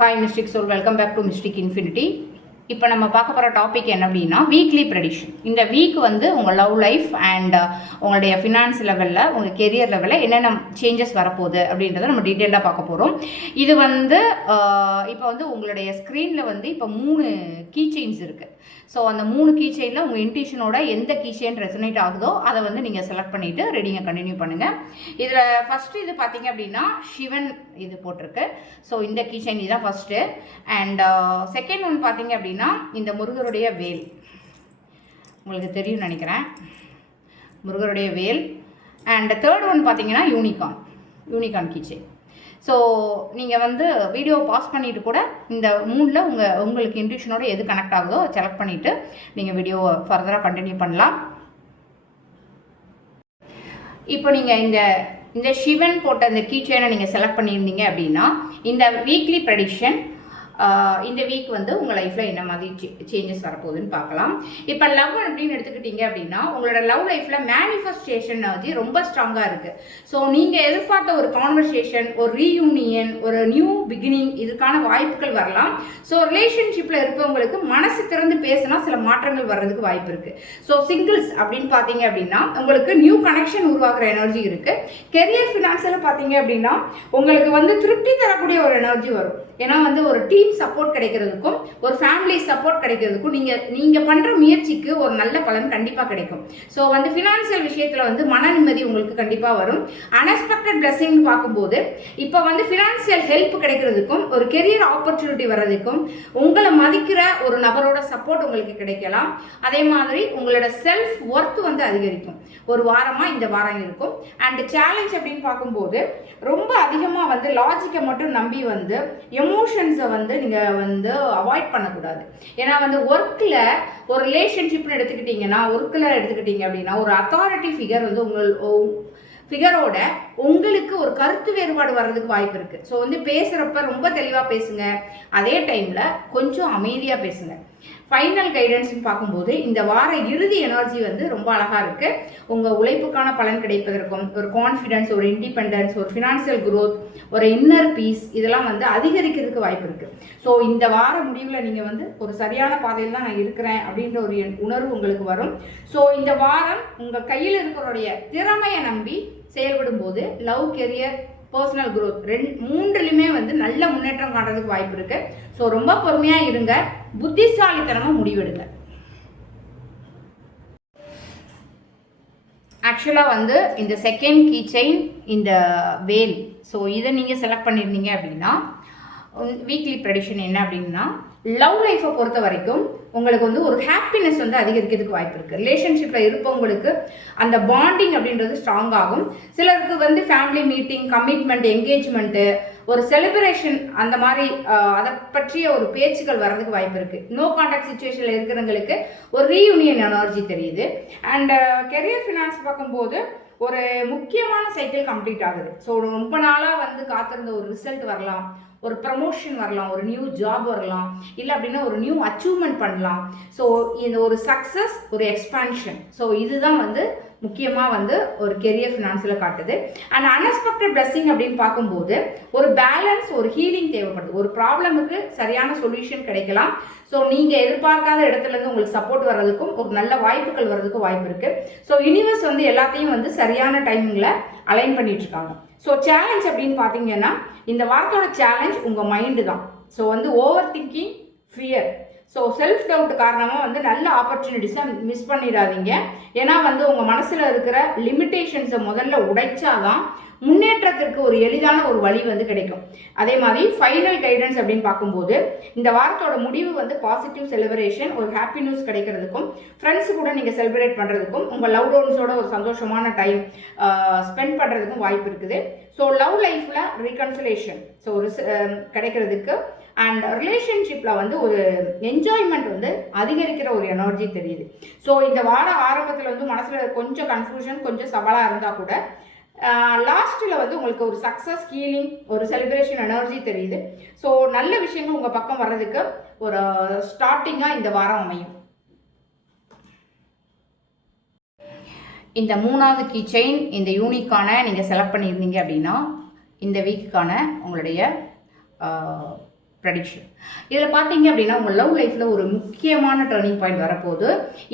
Hi Mystic Soul, welcome back to Mystic Infinity. இப்போ நம்ம பார்க்க போகிற டாபிக் என்ன அப்படின்னா வீக்லி ப்ரெடிக்ஷன். இந்த வீக் வந்து உங்கள் லவ் லைஃப் அண்ட் உங்களுடைய ஃபினான்ஸ் லெவலில், உங்கள் கெரியர் லெவலில் என்னென்ன சேஞ்சஸ் வரப்போகுது அப்படின்றத நம்ம டீட்டெயிலாக பார்க்க போகிறோம். இது வந்து இப்போ வந்து உங்களுடைய ஸ்க்ரீனில் வந்து இப்போ 3 கீ செயின்ஸ் இருக்குது. ஸோ அந்த 3 கீ செயினில் உங்கள் இன்ட்யூஷனோட எந்த கீ செயின் ரெசனேட் ஆகுதோ அதை வந்து நீங்கள் செலக்ட் பண்ணிவிட்டு ரீடிங்கை கண்டினியூ பண்ணுங்கள். இதில் ஃபஸ்ட்டு இது பார்த்தீங்க அப்படின்னா சிவன் இது போட்டிருக்கு. ஸோ இந்த கீ செயின் இதுதான் ஃபஸ்ட்டு. அண்ட் செகண்ட் ஒன் பார்த்தீங்க அப்படின்னா இந்த முருகருடைய வேல், உங்களுக்கு தெரியும் நினைக்கிறேன், முருகருடைய வேல். அண்ட் தேர்ட் ஒன் பார்த்தீங்கன்னா யூனிகான் கீ செயின். ஸோ நீங்கள் வந்து வீடியோ பாஸ் பண்ணிவிட்டு கூட இந்த 3ல் உங்களுக்கு இன்ட்யூஷனோட எது கனெக்ட் ஆகுதோ செலக்ட் பண்ணிவிட்டு நீங்கள் வீடியோவை ஃபர்தராக கண்டினியூ பண்ணலாம். இப்போ நீங்கள் இந்த சிவன் போட்ட இந்த கீ செயினை நீங்கள் செலக்ட் பண்ணியிருந்தீங்க அப்படின்னா இந்த வீக்லி ப்ரெடிக்ஷன் இந்த வீக் வந்து உங்கள் லைஃப்பில் என்ன மாதிரி சேஞ்சஸ் வரப்போகுதுன்னு பார்க்கலாம். இப்போ லவ் அப்படின்னு எடுத்துக்கிட்டீங்க அப்படின்னா உங்களோட லவ் லைஃப்பில் மேனிஃபெஸ்டேஷன் எனர்ஜி ரொம்ப ஸ்ட்ராங்காக இருக்குது. ஸோ நீங்கள் எதிர்பார்த்த ஒரு கான்வர்சேஷன், ஒரு ரீயூனியன், ஒரு நியூ பிகினிங், இதுக்கான வாய்ப்புகள் வரலாம். ஸோ ரிலேஷன்ஷிப்பில் இருப்பவங்களுக்கு மனசு திறந்து பேசினா சில மாற்றங்கள் வர்றதுக்கு வாய்ப்பு இருக்குது. ஸோ சிங்கிள்ஸ் அப்படின்னு பார்த்தீங்க அப்படின்னா உங்களுக்கு நியூ கனெக்ஷன் உருவாக்குற எனர்ஜி இருக்குது. கெரியர் ஃபினான்ஸில் பார்த்தீங்க அப்படின்னா உங்களுக்கு வந்து திருப்தி தரக்கூடிய ஒரு எனர்ஜி வரும். ஏன்னா வந்து ஒரு டீம் சப்போர்ட் கிடைக்கிறதுக்கும் ஒரு ஃபேமிலி சப்போர்ட் கிடைக்கிறதுக்கும் நீங்கள் பண்ணுற முயற்சிக்கு ஒரு நல்ல பலன் கண்டிப்பாக கிடைக்கும். ஸோ வந்து ஃபினான்ஷியல் விஷயத்தில் வந்து மன நிம்மதி உங்களுக்கு கண்டிப்பாக வரும். அன்எக்ஸ்பெக்டட் பிளஸிங் பார்க்கும்போது இப்போ வந்து ஃபினான்ஷியல் ஹெல்ப் கிடைக்கிறதுக்கும் ஒரு கெரியர் ஆப்பர்ச்சுனிட்டி வர்றதுக்கும் உங்களை மதிக்கிற ஒரு நபரோட சப்போர்ட் உங்களுக்கு கிடைக்கலாம். அதே மாதிரி உங்களோட செல்ஃப் ஒர்த் வந்து அதிகரிக்கும். ஒரு வாரமாக இந்த வாரம் இருக்கும். அண்ட் சேலஞ்ச் அப்படின்னு பார்க்கும்போது ரொம்ப அதிகமாக வந்து லாஜிக்கை மட்டும் நம்பி வந்து எமோஷன்ஸை வந்து நீங்கள் வந்து அவாய்ட் பண்ணக்கூடாது. ஏன்னா வந்து ஒர்க்கில் ஒரு ரிலேஷன்ஷிப்னு எடுத்துக்கிட்டிங்கன்னா எடுத்துக்கிட்டீங்க அப்படின்னா ஒரு அத்தாரிட்டி ஃபிகர் வந்து ஃபிகரோட உங்களுக்கு ஒரு கருத்து வேறுபாடு வர்றதுக்கு வாய்ப்பு இருக்குது. ஸோ வந்து பேசுகிறப்ப ரொம்ப தெளிவாக பேசுங்க, அதே டைமில் கொஞ்சம் அமைதியாக பேசுங்க. ஃபைனல் கைடன்ஸ்ன்னு பார்க்கும்போது இந்த வார இறுதி எனர்ஜி வந்து ரொம்ப அழகாக இருக்குது. உங்கள் உழைப்புக்கான பலன் கிடைப்பதற்கும் ஒரு கான்ஃபிடென்ஸ், ஒரு இண்டிபெண்டன்ஸ், ஒரு ஃபினான்ஷியல் க்ரோத், ஒரு இன்னர் பீஸ் இதெல்லாம் வந்து அதிகரிக்கிறதுக்கு வாய்ப்பு இருக்குது. ஸோ இந்த வார முடிவில் நீங்கள் வந்து ஒரு சரியான பாதையில் தான் நான் இருக்கிறேன் அப்படின்ற ஒரு உணர்வு உங்களுக்கு வரும். ஸோ இந்த வாரம் உங்கள் கையில் இருக்கிறோடைய திறமையை நம்பி செயல்படும் போது லவ், கெரியர், பர்சனல் க்ரோத் 3லையுமே வந்து நல்ல முன்னேற்றம் காண்றதுக்கு வாய்ப்பு இருக்கு. ஸோ ரொம்ப பொறுமையாக இருங்க, புத்திசாலித்தனமாக முடிவெடுங்க. ஆக்சுவலாக வந்து இந்த செகண்ட் கீ செயின், இந்த வேல், ஸோ இதை நீங்கள் செலக்ட் பண்ணியிருந்தீங்க அப்படின்னா வீக்லி ப்ரெடிக்ஷன் என்ன அப்படின்னா லவ் லைஃப்பை பொறுத்த வரைக்கும் உங்களுக்கு வந்து ஒரு ஹாப்பினஸ் வந்து அதிகரிக்கிறதுக்கு வாய்ப்பு இருக்குது. ரிலேஷன்ஷிப்பில் இருப்பவங்களுக்கு அந்த பாண்டிங் அப்படின்றது ஸ்ட்ராங் ஆகும். சிலருக்கு வந்து ஃபேமிலி மீட்டிங், கமிட்மெண்ட், என்கேஜ்மெண்ட்டு, ஒரு செலிப்ரேஷன் அந்த மாதிரி அதை பற்றிய ஒரு பேச்சுக்கள் வர்றதுக்கு வாய்ப்பு இருக்குது. நோ கான்டாக்ட் சுச்சுவேஷனில் இருக்கிறவங்களுக்கு ஒரு ரீயூனியன் எனர்ஜி தெரியுது. அண்ட் கெரியர் ஃபினான்ஸ் பார்க்கும்போது ஒரு முக்கியமான சைக்கிள் கம்ப்ளீட் ஆகுது. ஸோ ரொம்ப நாளாக வந்து காத்திருந்த ஒரு ரிசல்ட் வரலாம், ஒரு ப்ரமோஷன் வரலாம், ஒரு நியூ ஜாப் வரலாம், இல்லை அப்படின்னா ஒரு நியூ அச்சீவ்மெண்ட் பண்ணலாம். ஸோ இந்த ஒரு சக்ஸஸ், ஒரு எக்ஸ்பான்ஷன், ஸோ இதுதான் வந்து முக்கியமாக வந்து ஒரு கெரியர் ஃபினான்ஸில் காட்டுது. அண்ட் அன்எக்ஸ்பெக்டட் பிளஸிங் அப்படின்னு பார்க்கும்போது ஒரு பேலன்ஸ், ஒரு ஹீலிங் தேவைப்படுது. ஒரு ப்ராப்ளமுக்கு சரியான சொல்யூஷன் கிடைக்கலாம். ஸோ நீங்கள் எதிர்பார்க்காத இடத்துலேருந்து உங்களுக்கு சப்போர்ட் வர்றதுக்கும் ஒரு நல்ல வாய்ப்புகள் வர்றதுக்கும் வாய்ப்பு இருக்குது. ஸோ யூனிவர்ஸ் வந்து எல்லாத்தையும் வந்து சரியான டைமிங்கில் அலைன் பண்ணிகிட்ருக்காங்க. ஸோ சேலஞ்ச் அப்படின்னு பார்த்தீங்கன்னா இந்த வாரத்தோட சேலஞ்ச் உங்கள் மைண்டு தான். ஸோ வந்து over thinking, fear, so self doubt காரணமாக வந்து நல்ல ஆப்பர்ச்சுனிட்டிஸை மிஸ் பண்ணிடாதீங்க. ஏன்னா வந்து உங்கள் மனசில் இருக்கிற லிமிட்டேஷன்ஸை முதல்ல உடைச்சாதான் முன்னேற்றத்திற்கு ஒரு எளிதான ஒரு வழி வந்து கிடைக்கும். அதே மாதிரி ஃபைனல் கைடன்ஸ் அப்படின்னு பார்க்கும்போது இந்த வாரத்தோட முடிவு வந்து பாசிட்டிவ் செலிப்ரேஷன், ஒரு ஹாப்பி நியூஸ் கிடைக்கிறதுக்கும், ஃப்ரெண்ட்ஸு கூட நீங்கள் செலிப்ரேட் பண்ணுறதுக்கும், உங்கள் லவ் ஒன்ஸோட ஒரு சந்தோஷமான டைம் ஸ்பெண்ட் பண்ணுறதுக்கும் வாய்ப்பு இருக்குது. ஸோ லவ் லைஃப்பில் ரீகன்சிலேஷன் ஸோ ஒரு கிடைக்கிறதுக்கு அண்ட் ரிலேஷன்ஷிப்பில் வந்து ஒரு என்ஜாய்மெண்ட் வந்து அதிகரிக்கிற ஒரு எனர்ஜி தெரியுது. ஸோ இந்த வார ஆரம்பத்தில் வந்து மனசில் கொஞ்சம் கன்ஃபியூஷன், கொஞ்சம் சவாலாக இருந்தால் கூட லாஸ்ட்டில் வந்து உங்களுக்கு ஒரு சக்ஸஸ், ஹீலிங், ஒரு செலிப்ரேஷன் எனர்ஜி தெரியுது. ஸோ நல்ல விஷயங்கள் உங்கள் பக்கம் வர்றதுக்கு ஒரு ஸ்டார்டிங்காக இந்த வாரம் அமையும். இந்த 3வது கீ செயின், இந்த யூனிக்கான நீங்கள் செலக்ட் பண்ணியிருந்தீங்க அப்படின்னா இந்த வீக்குக்கான உங்களுடைய ப்ரெடிக்ஷன். இதில் பார்த்தீங்க அப்படின்னா உங்கள் லவ் லைஃப்பில் ஒரு முக்கியமான டர்னிங் பாயிண்ட் வரப்போகுது.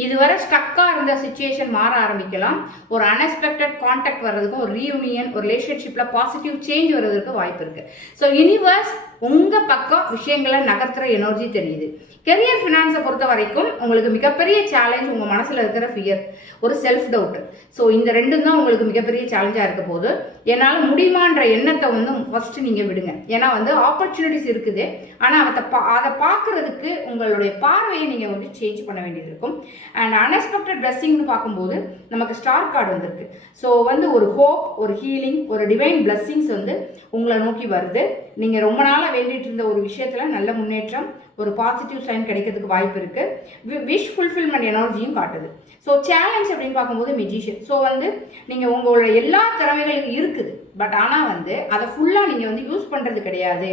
இதுவரை ஸ்டக்காக இருந்த சுச்சுவேஷன் மாற ஆரம்பிக்கலாம். ஒரு அன்எக்ஸ்பெக்டட் கான்டாக்ட் வர்றதுக்கும், ஒரு ரீயூனியன், ஒரு ரிலேஷன்ஷிப்பில் பாசிட்டிவ் சேஞ்ச் வர்றதுக்கு வாய்ப்பு இருக்குது. ஸோ யூனிவர்ஸ் உங்கள் பக்கம் விஷயங்களை நகர்த்துற எனர்ஜி தெரியுது. கெரியர் ஃபினான்ஸை பொறுத்த வரைக்கும் உங்களுக்கு மிகப்பெரிய சேலஞ்ச் உங்கள் மனசில் இருக்கிற ஃபியர், ஒரு செல்ஃப் டவுட். ஸோ இந்த ரெண்டும் தான் உங்களுக்கு மிகப்பெரிய சேலஞ்சாக இருக்க போது. என்னால் முடியுமான்ற எண்ணத்தை வந்து ஃபஸ்ட்டு நீங்கள் விடுங்க. ஏன்னா வந்து ஆப்பர்ச்சுனிட்டிஸ் இருக்குது, ஆனால் அதை பார்க்குறதுக்கு உங்களுடைய பார்வையை நீங்கள் வந்து சேஞ்ச் பண்ண வேண்டியது இருக்கும். அண்ட் அன்எக்ஸ்பெக்டட் பிளெஸ்ஸிங்னு பார்க்கும்போது நமக்கு ஸ்டார் கார்டு வந்திருக்கு. ஸோ வந்து ஒரு ஹோப், ஒரு ஹீலிங், ஒரு டிவைன் பிளெஸ்ஸிங்ஸ் வந்து உங்களை நோக்கி வருது. நீங்கள் ரொம்ப நாளாக வேண்டிட்டு இருந்த ஒரு விஷயத்தில் நல்ல முன்னேற்றம், ஒரு பாசிட்டிவ் சைன் கிடைக்கிறதுக்கு வாய்ப்பு இருக்குது. விஷ் ஃபுல்ஃபில்மெண்ட் எனர்ஜியும் காட்டுது. ஸோ சேலஞ்ச் அப்படின்னு பார்க்கும்போது மெஜிஷியன். ஸோ வந்து நீங்கள் உங்களோட எல்லா திறமைகளும் இருக்குது, பட் ஆனால் வந்து அதை ஃபுல்லாக நீங்கள் வந்து யூஸ் பண்ணுறது கிடையாது.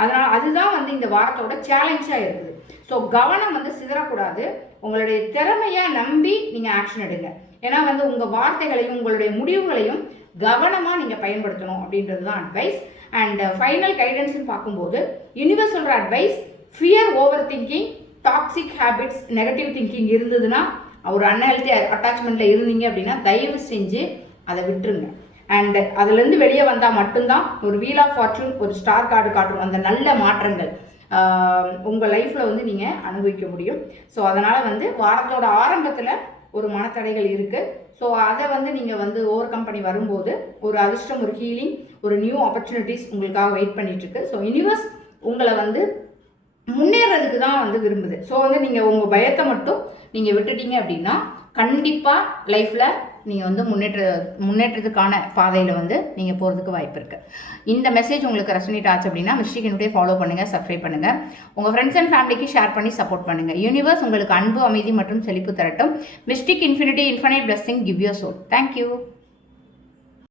அதனால் அதுதான் வந்து இந்த வாரத்தோட சேலஞ்சாக இருக்குது. ஸோ கவனம் வந்து சிதறக்கூடாது. உங்களுடைய திறமையாக நம்பி நீங்கள் ஆக்ஷன் எடுங்க. ஏன்னா வந்து உங்கள் வார்த்தைகளையும் உங்களுடைய முடிவுகளையும் கவனமாக நீங்கள் பயன்படுத்தணும் அப்படின்றது தான் அட்வைஸ். அண்ட் ஃபைனல் கைடன்ஸ்னு பார்க்கும்போது யூனிவர்ஸ் சொல்கிற advice, fear, over thinking, toxic habits, negative thinking இருந்ததுன்னா, ஒரு அன்ஹெல்த்தி அட்டாச்மெண்ட்டில் இருந்தீங்க அப்படின்னா தயவு செஞ்சு அதை விட்டுருங்க. அண்ட் அதுலேருந்து வெளியே வந்தால் மட்டும்தான் ஒரு வீல் ஆஃப் ஃபார்ச்சூன், ஒரு ஸ்டார் கார்டு காட்டும் அந்த நல்ல மாற்றங்கள் உங்கள் லைஃப்பில் வந்து நீங்கள் அனுபவிக்க முடியும். ஸோ அதனால் வந்து வாரத்தோட ஆரம்பத்தில் ஒரு மனத்தடைகள் இருக்குது. ஸோ அதை வந்து நீங்கள் வந்து ஓவர் கம் பண்ணி வரும்போது ஒரு அதிர்ஷ்டம், ஒரு ஹீலிங், ஒரு நியூ ஆப்பர்ச்சுனிட்டிஸ் உங்களுக்காக வெயிட் பண்ணிகிட்ருக்கு. ஸோ யூனிவர்ஸ் உங்களை வந்து முன்னேறதுக்கு தான் வந்து விரும்புது. ஸோ வந்து நீங்கள் உங்கள் பயத்தை மட்டும் நீங்கள் விட்டுட்டீங்க அப்படின்னா கண்டிப்பாக லைஃப்பில் நீங்கள் வந்து முன்னேற்றத்துக்கான பாதையில் வந்து நீங்கள் போகிறதுக்கு வாய்ப்பு இருக்குது. இந்த மெசேஜ் உங்களுக்கு ரெசனேட் ஆச்சு அப்படின்னா மிஸ்டிக் இன்ஃபினிட்டி ஃபாலோ பண்ணுங்கள், சப்ஸ்கிரைப் பண்ணுங்கள், உங்கள் ஃப்ரெண்ட்ஸ் அண்ட் ஃபேமிலிக்கு ஷேர் பண்ணி சப்போர்ட் பண்ணுங்கள். யூனிவர்ஸ் உங்களுக்கு அன்பு, அமைதி மற்றும் செழிப்பு தரட்டும். Mystic Infinity, infinite blessing, give your soul. Thank you.